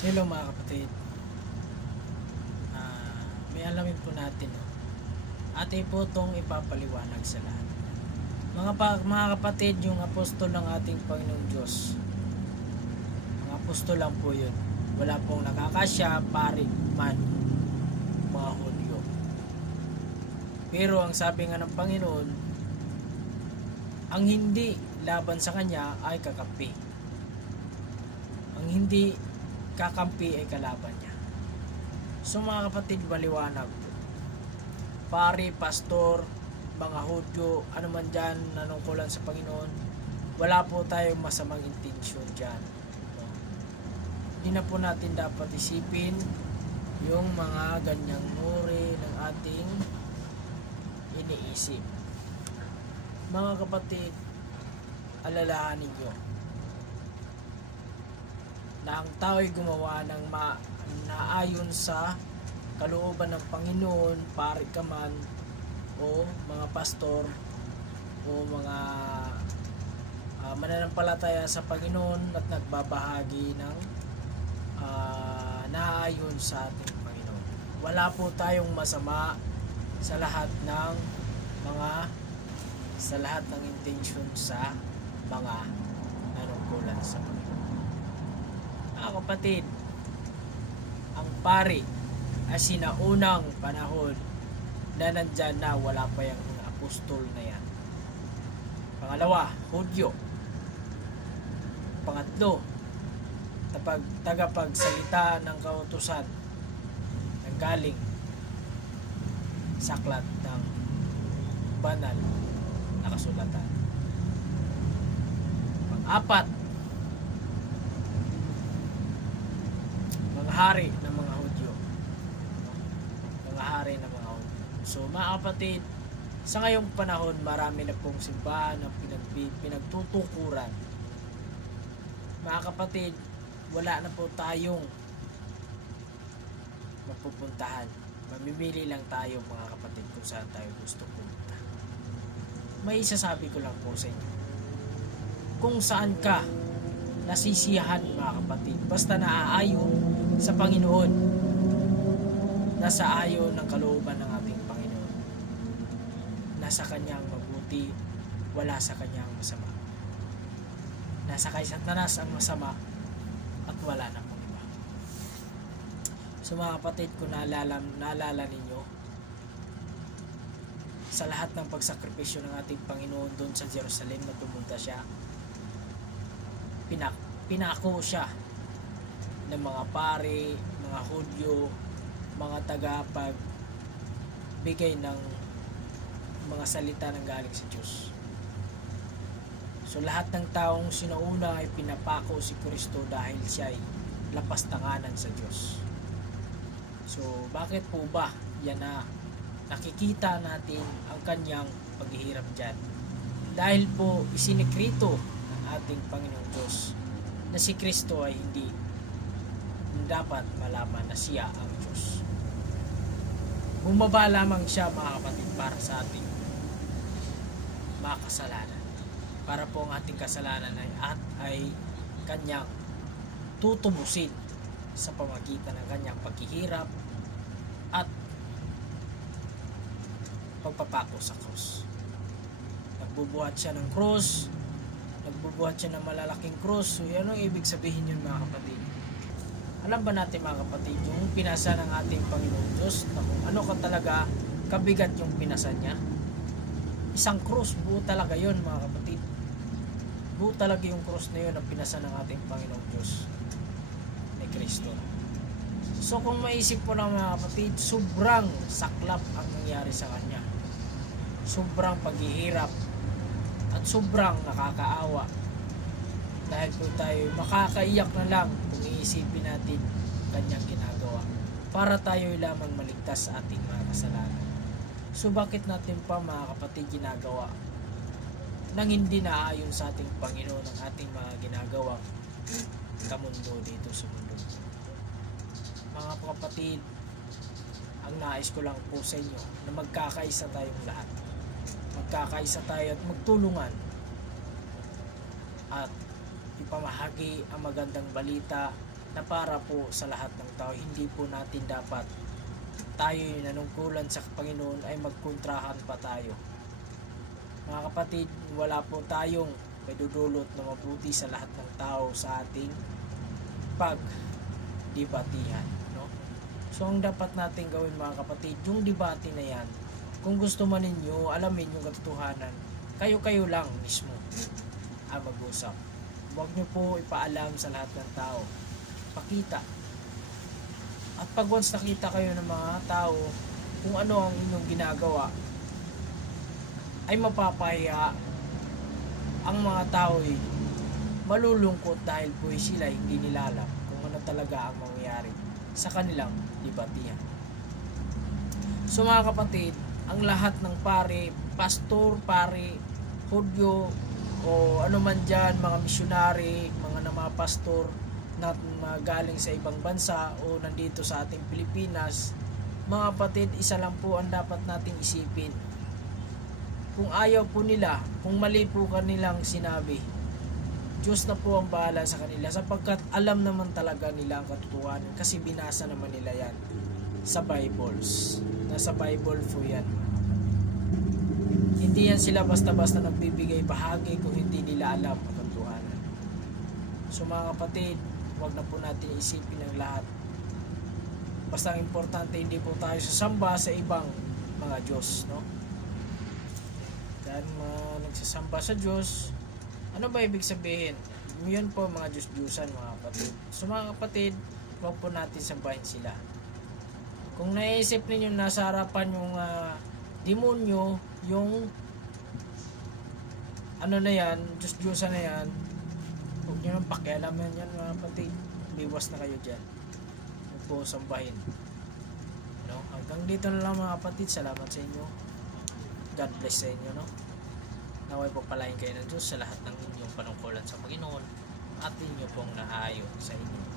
Hello mga kapatid. May alamin po natin, no? Atin po itong ipapaliwanag sa lahat. Mga kapatid, yung apostol ng ating Panginoong Diyos, mga apostol lang po yun. Wala pong nakakasya, pari man, mga Hudyo. Pero ang sabi nga ng Panginoon, ang hindi laban sa kanya ay kakampi. Ang hindi kakampi ay kalaban niya. So mga kapatid, maliwanag po. Pari, pastor, mga Hudyo, ano man dyan nanungkulan sa Panginoon, wala po tayong masamang intensyon dyan. No? Hindi na po natin dapat isipin yung mga ganyang nuri ng ating iniisip. Mga kapatid, alalahanin nyo na ang tao'y gumawa ng naayon sa kalooban ng Panginoon, pari ka man o mga pastor o mga mananampalataya sa Panginoon at nagbabahagi ng naayon sa ating Panginoon. Wala po tayong masama sa lahat ng intensyon sa mga nanungkulan sa Panginoon. Mga kapatid, ang pari ay sinaunang panahon na nandyan na wala pa yung mga apostol na yan. Pangalawa, Hudyo. Pangatlo, tagapagsalita ng kautusan ng galing sa aklat ng banal na kasulatan. Pang-apat, mga hari ng mga Hudyo. Mga hari ng mga Hudyo. So mga kapatid, sa ngayong panahon marami na pong simbahan ang pinagtutukuran. Mga kapatid, wala na po tayong mapupuntahan. Mamimili lang tayo mga kapatid kung saan tayo gusto pumunta. May isasabi ko lang po sa inyo. Kung saan ka nasisiyahan mga kapatid, basta naaayon sa Panginoon, nasa ayon ng kalooban ng ating Panginoon, nasa kanyang mabuti, wala sa kanyang masama. Nasa kay Satanas ang masama at wala na pong iba. So mga kapatid, kung naalala ninyo, sa lahat ng pagsakripisyo ng ating Panginoon doon sa Jerusalem na pumunta siya, pinako siya ng mga pari, mga Hudyo, mga tagapagbigay ng mga salita ng galing sa Diyos. So lahat ng taong sinauna ay pinapako si Kristo dahil siya ay lapastanganan sa Diyos. So bakit po ba yan na nakikita natin ang kanyang paghihirap dyan? Dahil po isinikrito ng ating Panginoong Diyos na si Kristo ay hindi dapat malaman na siya ang Diyos. Bumaba lamang siya mga kapatid para sa ating mga kasalanan. Para po ang ating kasalanan ay kanyang tutubusin sa pamagitan ng kanyang paghihirap at pagpapako sa krus. Nagbubuhat siya ng krus, nagbubuhat siya ng malalaking krus. So yan ang ibig sabihin yun mga kapatid. Alam ba natin mga kapatid, yung pinasa ng ating Panginoon Diyos, na kung ano ka talaga kabigat yung pinasa niya? Isang krus, buo talaga yun mga kapatid. Buo talaga yung krus na yun ang pinasa ng ating Panginoon Diyos ni Kristo. So kung maisip po ng mga kapatid, sobrang saklap ang nangyari sa kanya. Sobrang paghihirap at sobrang nakakaawa. Dahil po tayo makakaiyak na lang kung iisipin natin kanyang ginagawa para tayo lamang maligtas sa ating mga kasalanan. So bakit natin pa mga kapatid ginagawa nang hindi naayon sa ating Panginoon ang ating mga ginagawa kamundo dito sa mundo? Mga kapatid, ang nais ko lang po sa inyo na magkakaisa tayong lahat. Magkakaisa tayo at magtulungan at ipamahagi ang magandang balita na para po sa lahat ng tao. Hindi po natin dapat tayo yung nanungkulan sa Panginoon ay magkontrahan pa tayo. Mga kapatid, wala po tayong maidudulot na mabuti sa lahat ng tao sa ating pagdebatihan, no? So ang dapat natin gawin mga kapatid, yung debate na yan, kung gusto man ninyo alamin yung katotohanan, kayo-kayo lang mismo ang mag-usap. Huwag nyo po ipaalam sa lahat ng tao. Pakita. At pag once nakita kayo ng mga tao kung ano ang inyong ginagawa, ay mapapahiya ang mga tao ay malulungkot dahil po sila hindi nila alam kung ano talaga ang mangyayari sa kanilang debatihan. So mga kapatid, ang lahat ng pare, pastor, pare, hudyo, o ano man dyan, mga misyonary, mga pastor na galing sa ibang bansa o nandito sa ating Pilipinas, mga kapatid, isa lang po ang dapat nating isipin. Kung ayaw po nila, kung mali po kanilang sinabi, Diyos na po ang bahala sa kanila, sapagkat alam naman talaga nila ang katotohanan kasi binasa naman nila yan sa Bibles. Nasa Bible po yan. Hindi yan sila basta-basta nagbibigay bahagi kung hindi nila alam ang katotohanan. So mga kapatid, huwag na po natin isipin ang lahat. Basta ang importante, hindi po tayo sasamba sa ibang mga Diyos, no? Dahil nagsasamba sa Diyos, ano ba ibig sabihin? Yun po mga Diyos-Diyusan mga kapatid. So mga kapatid, huwag po natin sambahin sila. Kung naisip ninyo nasa harapan yung demonyo, yung ano na yan, Diyos-Diyusan na yan, huwag nyo nang pakialaman yan mga kapatid. Liwas na kayo dyan. Huwag po sambahin. No? Hanggang dito na lang mga kapatid. Salamat sa inyo. God bless sa inyo. No? Naway pagpalain kayo ng Diyos sa lahat ng inyong panungkulan sa Panginoon at inyo pong naayon sa inyong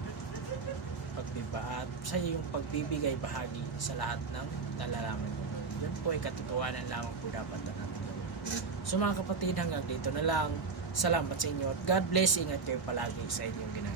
pagbibaat sa iyong pagbibigay bahagi sa lahat ng nalalaman mo. Yun po ay katotohanan lamang po dapat na natin. So mga kapatid, hanggang dito na lang. Salamat sa inyo at God bless. Ingat kayo palagi sa inyong ginagawa.